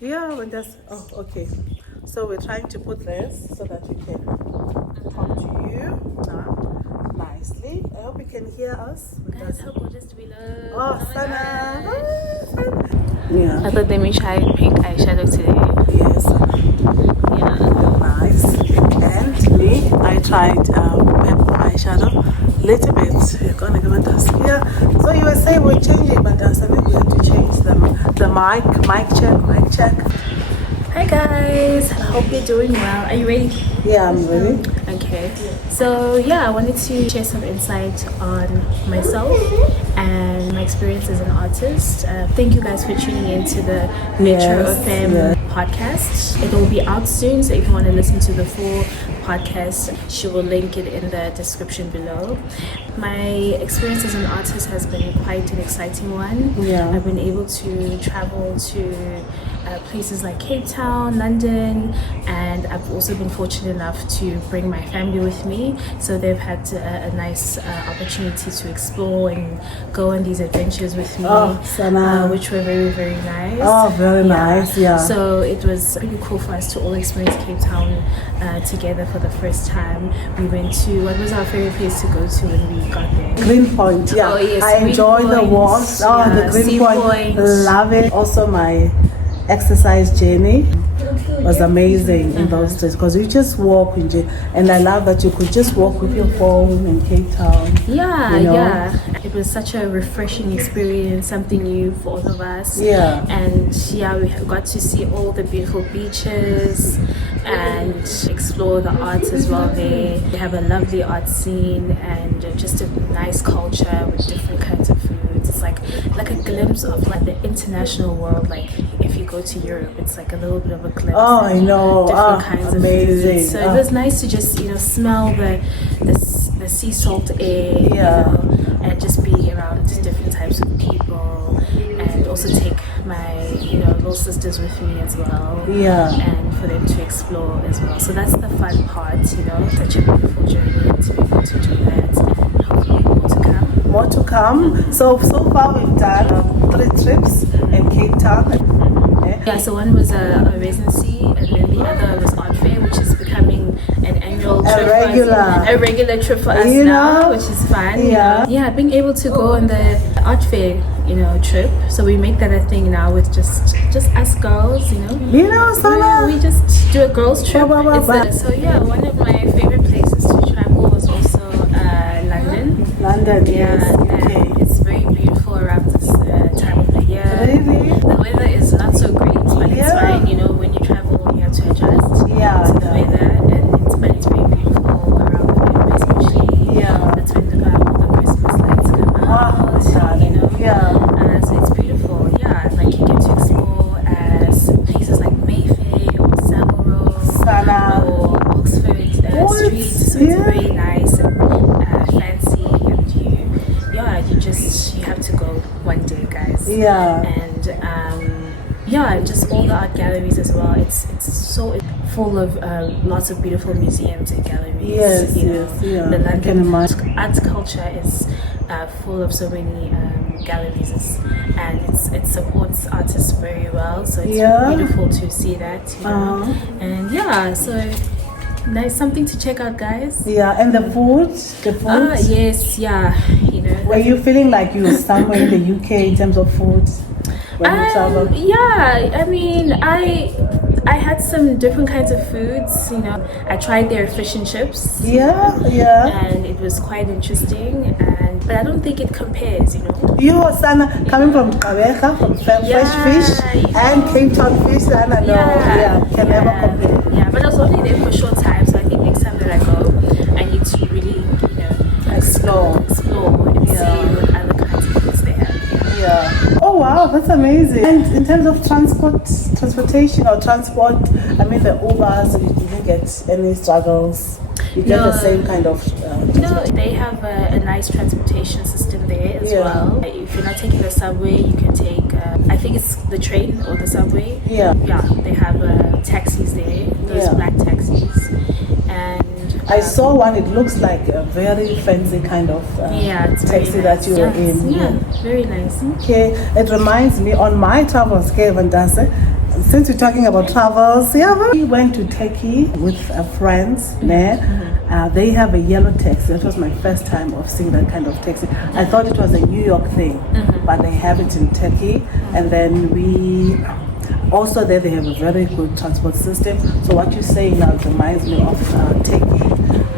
Yeah, when that's okay. So we're trying to put this so that we can talk to you now nicely. I hope you can hear us. Guys, how gorgeous do we look? Oh, my Sana. gosh. Yeah. I thought let me try pink eyeshadow today. Yes. Yeah. Nice. And me, I tried purple eyeshadow. Little bit. You're gonna give it us. Yeah. So you were saying we're changing, but I think we have to change the mic check. Hi guys, I hope you're doing well. Are you ready? Yeah, I'm ready. Okay. So yeah, I wanted to share some insight on myself and my experience as an artist. Thank you guys for tuning into the Metro FM podcast. It will be out soon, so if you want to listen to the full podcast, she will link it in the description below. My experience as an artist has been quite an exciting one. Yeah. I've been able to travel to places like Cape Town, London, and I've also been fortunate enough to bring my family with me, so they've had a nice opportunity to explore and go on these adventures with me, which were very, very nice. Oh, very nice, yeah. So it was pretty cool for us to all experience Cape Town together for the first time. We went to, what was our favorite place to go to when we got there? Green Point, yeah. Oh, yes, I enjoyed the walks. The Green Point, love it. Also my exercise journey was amazing in those days because you just walk and I love that you could just walk with your phone in Cape Town. Yeah. It was such a refreshing experience, something new for all of us. Yeah. And yeah, we got to see all the beautiful beaches and explore the arts as well there. They have a lovely art scene and just a nice culture with different kinds of foods. It's like a glimpse of like the international world. Like if you go to Europe, it's like a little bit of a glimpse. Oh, I know. Different kinds amazing. of foods. So it was nice to just smell the sea salt air, and just be around different types of people, and also take my little sisters with me as well. Yeah. And for them to explore as well. So that's the fun part, such a beautiful journey to be able to do that, and hopefully more to come. More to come. So far we've done 3 trips in Cape Town. Yeah, so one was a residency, and then the other was art fair, which is becoming an annual trip, a regular trip for us now, which is fun. Yeah, being able to go on the art fair, trip. So we make that a thing now with just us girls, Sana. We just do a girls trip. So yeah, one of my favorite places to travel was also London. London, yeah, yes. And it's very beautiful around this time of the year. Really? The weather is not so great, but it's fine. When you travel, you have to adjust to the weather, and it's very beautiful around November, especially. That's when the Christmas lights come out. So it's beautiful. Yeah, like you get to explore places like Mayfair or Savile Row or Oxford Street. So it's very nice and fancy, and you have to go one day, guys. And just all the art galleries as well. It's so full of lots of beautiful museums and galleries. The London arts culture is full of so many galleries, and it supports artists very well. So it's beautiful to see that. And so nice, something to check out, guys. And the food. Yes, Were you feeling like you were somewhere in the UK in terms of food when you traveled? I mean, I had some different kinds of foods. I tried their fish and chips. And it was quite interesting. But I don't think it compares. You, Sana, coming from Kabeja, from fresh fish and Cape Town fish, Sana, can never compare. Yeah, but I was only there for a short time, so I think next time that I go, I need to really, explore and see what other kinds of foods they have. Oh wow, that's amazing. And in terms of transportation or transport, I mean the Ubers, you didn't get any struggles. You get the same kind of No, they have a nice transportation system there as well. If you're not taking the subway, you can take I think it's the train or the subway. They have taxis there, those black taxis. And I saw one, it looks like a very fancy kind of taxi that you were in. Yeah, very nice. Okay, it reminds me on my travels, BaNtase, since we're talking about travels, we went to Turkey with friends there. They have a yellow taxi. That was my first time of seeing that kind of taxi. I thought it was a New York thing, but they have it in Turkey. And then we also there they have a very good transport system. So what you're saying now reminds me of Turkey.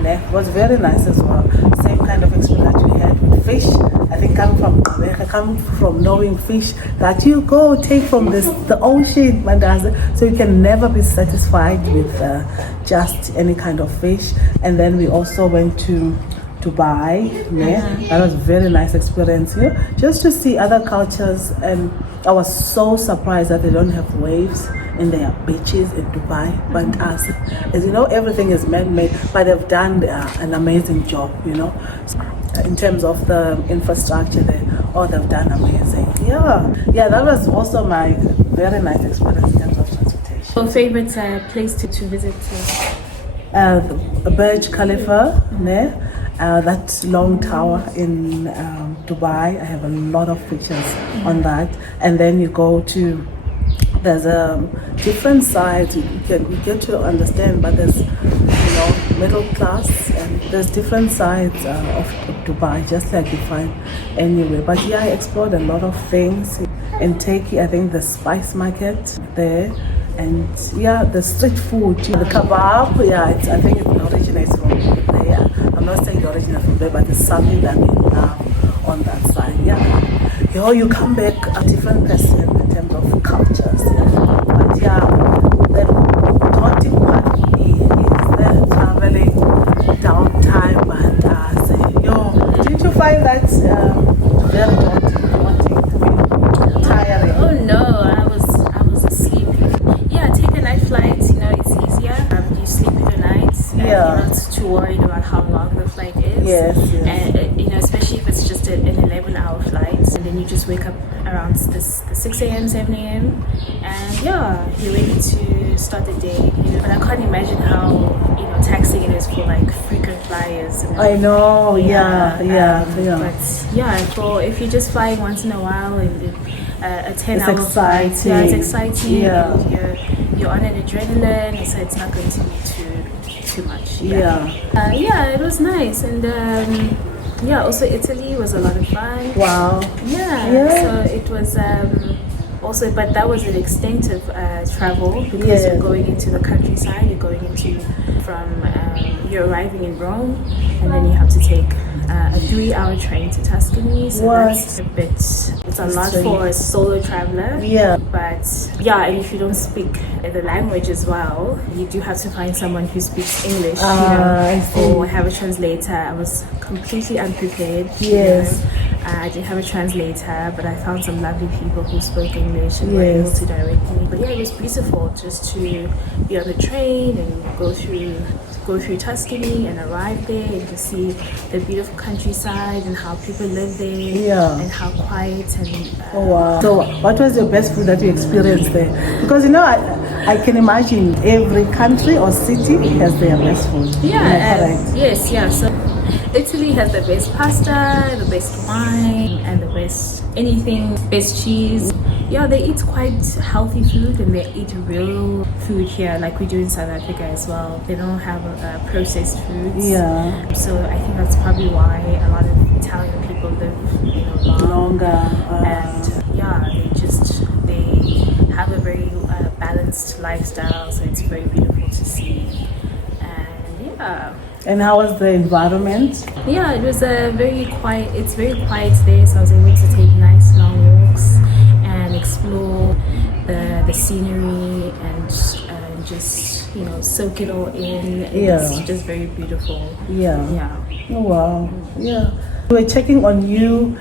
It was very nice as well. Same kind of experience that we had with fish. I think coming from knowing fish that you go take from the ocean, so you can never be satisfied with just any kind of fish. And then we also went to Dubai. That was a very nice experience, just to see other cultures. And I was so surprised that they don't have waves in their beaches in Dubai. BaNtase, as you know, everything is man-made, but they've done an amazing job, in terms of the infrastructure there. They've done amazing. That was also my very nice experience in terms of transportation. Your favorite place to visit? Burj Khalifa, that long tower in Dubai. I have a lot of pictures on that. And then you go to, there's different sides you get to understand, but there's middle class, and there's different sides of Dubai, just like you find anywhere. But I explored a lot of things in Turkey. I think the spice market there, and the street food, the kebab. I think it originates from there. I'm not saying it originates from there, but it's something that we love on that side. You come back a different person in terms of cultures. But the daunting part for me is the traveling downtime. And did you find that very daunting to me, tiring? Oh no, I was asleep. Take a night flight. It's easier. You sleep in the night. You're not too worried about how long the flight is. Yes. And especially if it's just an 11-hour flight, and then you just wake up around the 6 a.m., 7 a.m. and you're ready to start the day. But I can't imagine how taxing it is for like frequent flyers. I know. But if you're just flying once in a while and a 10-hour flight, it's exciting. And you're on an adrenaline, so it's not going to be too much. It was nice. And also Italy was a lot of fun. Wow. So it was also, but that was an extensive travel, because you're going into the countryside. You're arriving in Rome, and then you have to take a 3-hour train to Tuscany. So that's it's a lot for a solo traveler. But and if you don't speak the language as well, you do have to find someone who speaks English, or have a translator. I was completely unprepared. I didn't have a translator, but I found some lovely people who spoke English and were able to direct me. But it was beautiful just to be on the train and go through Tuscany and arrive there and to see the beautiful countryside and how people live there and how quiet and So what was your best food that you experienced there? Because I can imagine every country or city has their best food. So Italy has the best pasta, the best wine, and the best cheese. They eat quite healthy food, and they eat real food here, like we do in South Africa as well. They don't have processed foods. So I think that's probably why a lot of Italian people live longer. And they have a very balanced lifestyle, so it's very beautiful to see. And how was the environment? It was very quiet. It's very quiet there, so I was able to take nice long walks and explore the scenery and just soak it all in. It's just very beautiful. Oh wow. We're checking on you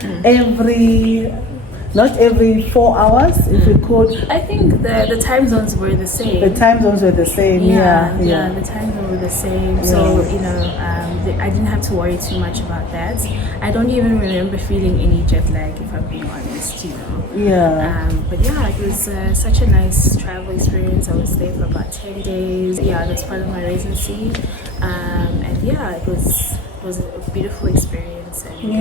not every 4 hours, if we could. I think the time zones were the same. The time zones were the same. The time zones were the same. So I didn't have to worry too much about that. I don't even remember feeling any jet lag, if I'm being honest. But it was such a nice travel experience. I was there for about 10 days. That's part of my residency, and it was a beautiful experience. And,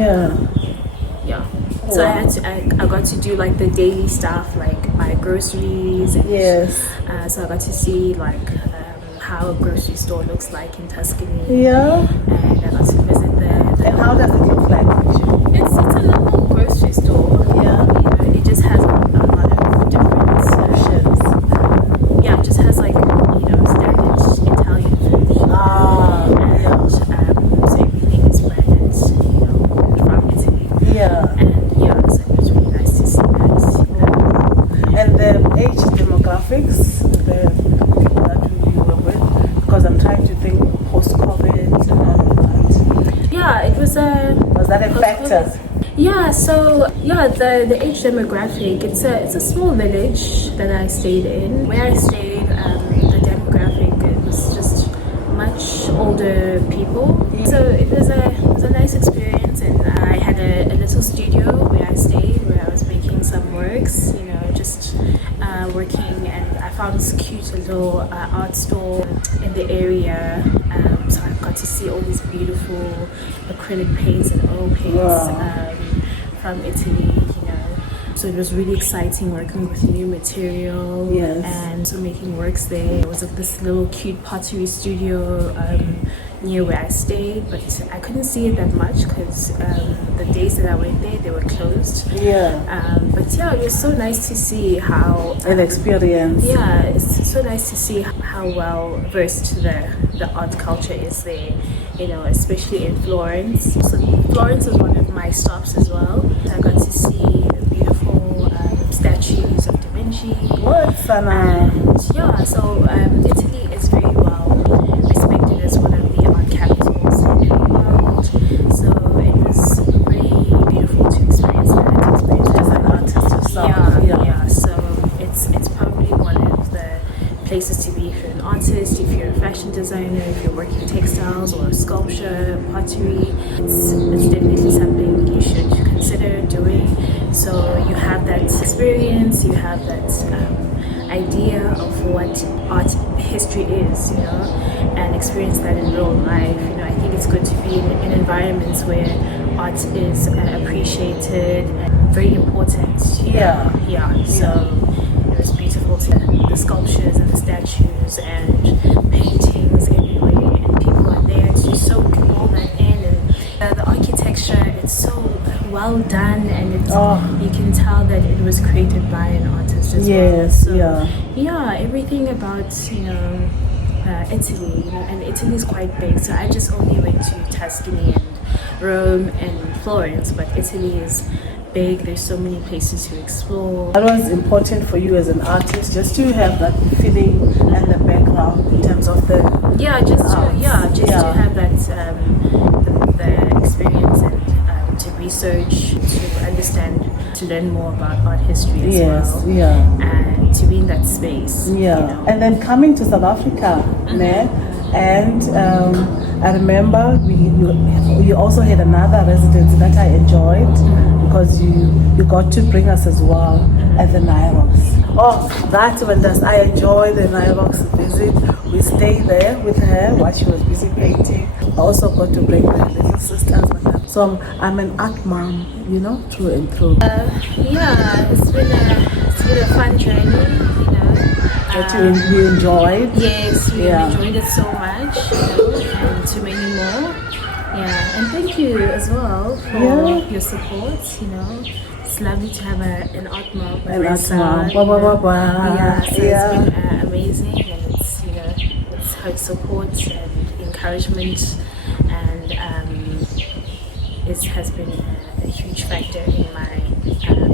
Yeah. So I got to do like the daily stuff, like buy groceries. And, yes. So I got to see like how a grocery store looks like in Tuscany. Yeah. And I got to visit there. And how does it look like? It's a normal grocery store. Yeah. It just has a lot of different options. Yeah, it just has like standard Italian food. And so everything is branded, from Italy. Yeah. And yeah, so it was really nice to see that. And the age demographics, the people that you were with, because I'm trying to think post-COVID and all of that. Yeah, it was Was that a factor? Yeah, so the age demographic, it's a small village that I stayed in. Where I stayed, the demographic, it was just much older people. So it was a nice experience, and I had a little studio where I stayed, where I was making some works, just working, and I found this cute little art store in the area. So I got to see all these beautiful acrylic paints and oil paints from Italy, So it was really exciting working with new material and so making works there. It was like this little cute pottery studio near where I stayed, but I couldn't see it that much because the days that I went there, they were closed. But it was so nice to see how an experience. Yeah, it's so nice to see how well versed the art culture is there, especially in Florence. So Florence was one of my stops as well. I got to see the beautiful statues of Da Vinci. What, Sana? And so Italy is very well respected as one of the art capitals in the world. So it was very beautiful to experience that. As an artist yourself. Yeah. So it's probably one of the places to be if you're an artist, if you're a fashion designer, if you're working textiles or sculpture, pottery. It's definitely something you should consider doing. So you have that experience, you have that idea of what art history is, and experience that in real life. I think it's good to be in environments where art is appreciated and very important. So it was beautiful to the sculptures and the statues and paintings everywhere, and people are there to soak all that in, and the architecture, it's so well done, and you can tell that it was created by an artist as well. So, everything about Italy, and Italy is quite big. So I just only went to Tuscany and Rome and Florence, but Italy is big. There's so many places to explore. That was important for you as an artist, just to have that feeling and the background in terms of the to have that the experience and to research, to understand, to learn more about art history as well. And to be in that space. And then coming to South Africa, and I remember you also had another residency that I enjoyed because you got to bring us as well at the Nyrox. I enjoyed the Nyrox visit. We stayed there with her while she was busy painting. I also got to bring my little sisters. So I'm an art mom, through and through. It's been a fun journey, That you enjoyed? Yes, we enjoyed it so much, and to many more. And thank you as well for your support. It's lovely to have an art mom. It's been amazing, and it's her support and encouragement, and it has been a huge factor in my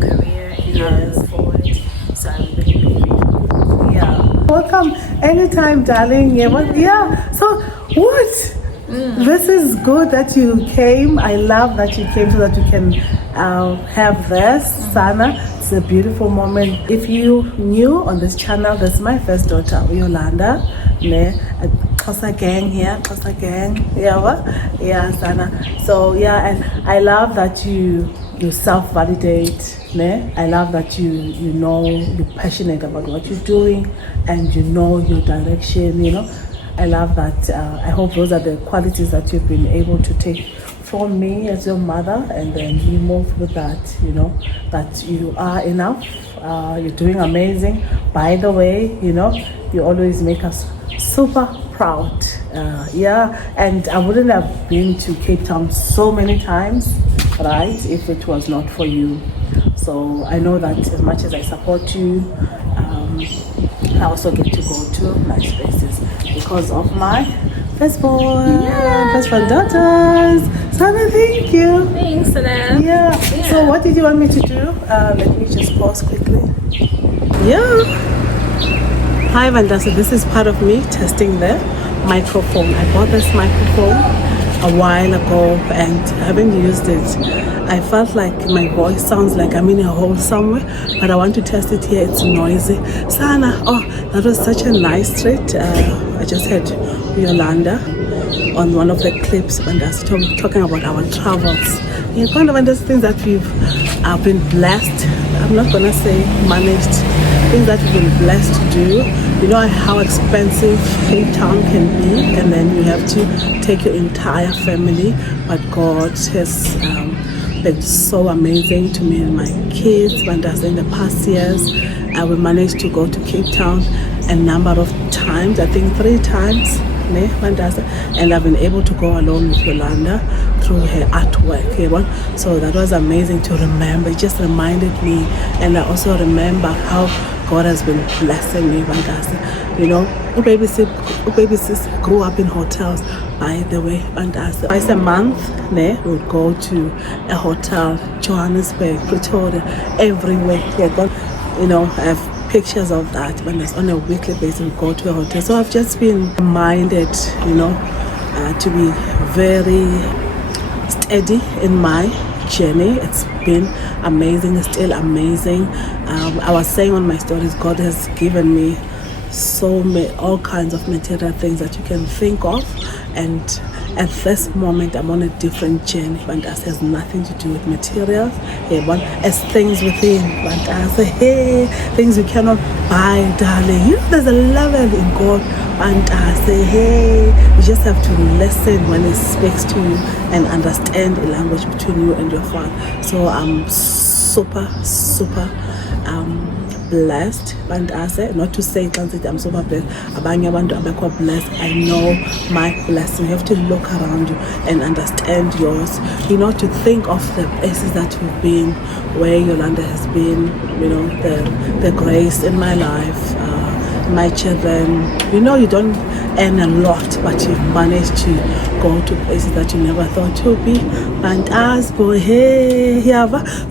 career and how I move forward. So I'm really, really grateful. Welcome anytime, darling. So what? This is good that you came. I love that you came so that you can have this, Sana. It's a beautiful moment. If you new on this channel, this is my first daughter, Yolanda. Xhosa gang here, Xhosa gang. Sana. So and I love that you self-validate. I love that you're passionate about what you're doing, and your direction. I love that. I hope those are the qualities that you've been able to take for me as your mother, and then you move with that, you know, that you are enough, you're doing amazing. By the way, you know, you always make us super proud. And I wouldn't have been to Cape Town so many times, right, if it was not for you. So I know that as much as I support you, I also get to go to nice places because of my firstborn daughters. Sana, thank you. Thanks, Sana. Yeah. So what did you want me to do? Let me just pause quickly. Yeah. Hi, BaNtase. This is part of me testing the microphone. I bought this microphone a while ago and I haven't used it. I felt like my voice sounds like I'm in a hole somewhere, but I want to test it here. It's noisy. Sana, oh, that was such a nice treat. I just had Yolanda on one of the clips and us talking about our travels. You know, kind of those things that we've been blessed. I'm not gonna say managed. Things that we've been blessed to do. You know how expensive Cape Town can be, and then you have to take your entire family. But God has been so amazing to me and my kids. BaNtase, in the past years, we managed to go to Cape Town a number of times. I think 3 times. BaNtase, and I've been able to go along with Yolanda through her artwork. So that was amazing to remember. It just reminded me, and I also remember how God has been blessing me, BaNtase. You know, baby sis grew up in hotels, by the way, BaNtase. Twice a month, we would go to a hotel, Johannesburg, Pretoria, everywhere. You know, I have pictures of that, but on a weekly basis we go to a hotel. So I've just been reminded, you know, to be very steady in my journey. It's been amazing. It's still amazing. I was saying on my stories, God has given me so many, all kinds of material things that you can think of, and at this moment I'm on a different journey. BaNtase has nothing to do with materials. As things within, BaNtase, things you cannot buy, darling. You know, there's a level in God, BaNtase. You just have to listen when He speaks to you and understand a language between you and your Father. So I'm super blessed, BaNtase. Not to say I'm super blessed. Blessed. I know my blessing. You have to look around you and understand yours. You know, to think of the places that you've been, where Yolanda has been. You know, the grace in my life, my children. You know, you don't earn a lot, but you've managed to go to places that you never thought you'd be. BaNtase, boy, hey,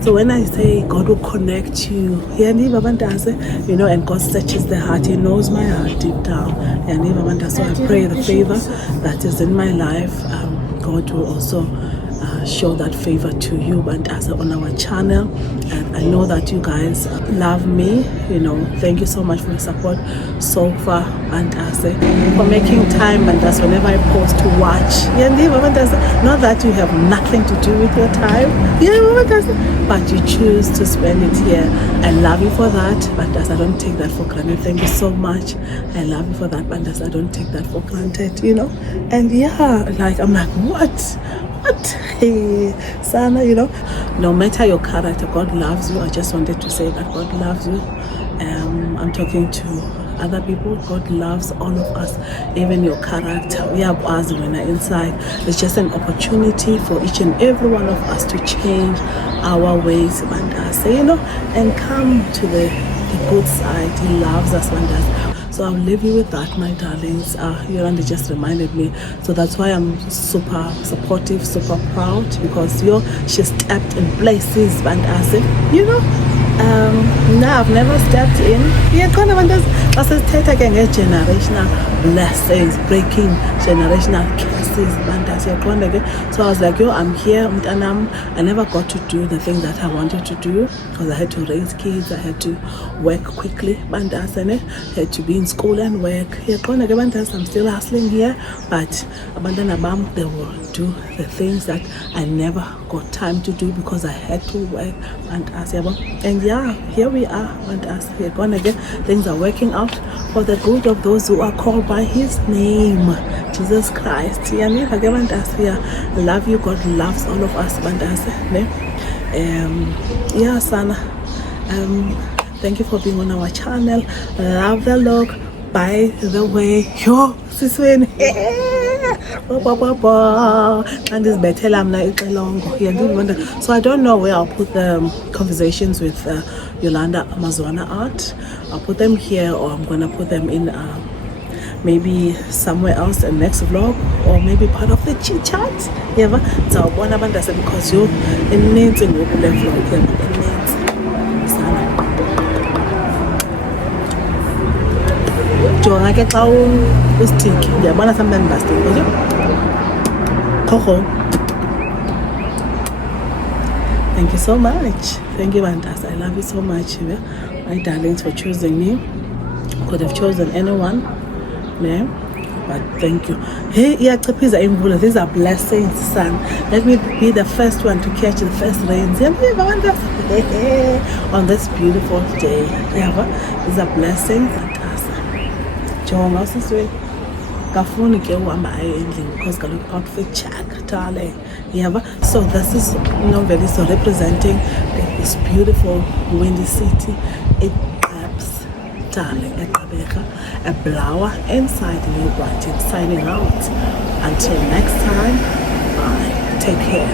so when I say God will connect you, BaNtase, you know, and God searches the heart, He knows my heart deep down. So I pray the favor that is in my life, God will also show that favor to you, BaNtase, on our channel. And I know that you guys love me. You know, thank you so much for the support so far, BaNtase, for making time, BaNtase, whenever I post, to watch. BaNtase, not that you have nothing to do with your time, BaNtase, but you choose to spend it here. I love you for that, BaNtase. I don't take that for granted. Thank you so much. I love you for that, BaNtase. I don't take that for granted, you know. And I'm like, what? Hey, Sana, you know, no matter your character, God loves you. I just wanted to say that God loves you. I'm talking to other people. God loves all of us, even your character. We are as when we're inside. It's just an opportunity for each and every one of us to change our ways, BaNtase, you know, and come to the good side. He loves us, BaNtase. So I'll leave you with that, my darlings. Yolanda just reminded me. So that's why I'm super supportive, super proud, because she stepped in places, BaNtase, you know. Now I've never stepped in. Kind of generational blessings, breaking generational curses, BaNtase. So I was like, I'm here, I never got to do the thing that I wanted to do because I had to raise kids, I had to work quickly, BaNtase, I had to be in school and work. I'm still hustling here, but they will do the things that I never got time to do because I had to work, BaNtase. And here we are, BaNtase. Things are working out out for the good of those who are called by his name, Jesus Christ. Yeah, love you. God loves all of us, BaNtase. Yeah, Sana. Thank you for being on our channel. Love the look. By the way, yo, sisweni. And this so I don't know where I'll put the conversations with Yolanda Amazona art. I'll put them here, or I'm gonna put them in maybe somewhere else, the next vlog, or maybe part of the chit chat. Yeah, so one BaNtase because you in names and vlog. Jonga ke xa ustick ndiyabona sometimes basting because thank you so much. Thank you, BaNtase. I love you so much, my darlings, for choosing me. Could have chosen anyone, yeah, but thank you. Hey, these are blessings, son. Let me be the first one to catch the first rains on this beautiful day. Yeah, these are blessings. Jonga siswe kafuni ke uhamba aye endlini because kaloku outfit check darling. Yeah, so this is very so representing this beautiful windy city. It claps darling, a blower inside the new brighton. Signing out until next time. Bye, take care.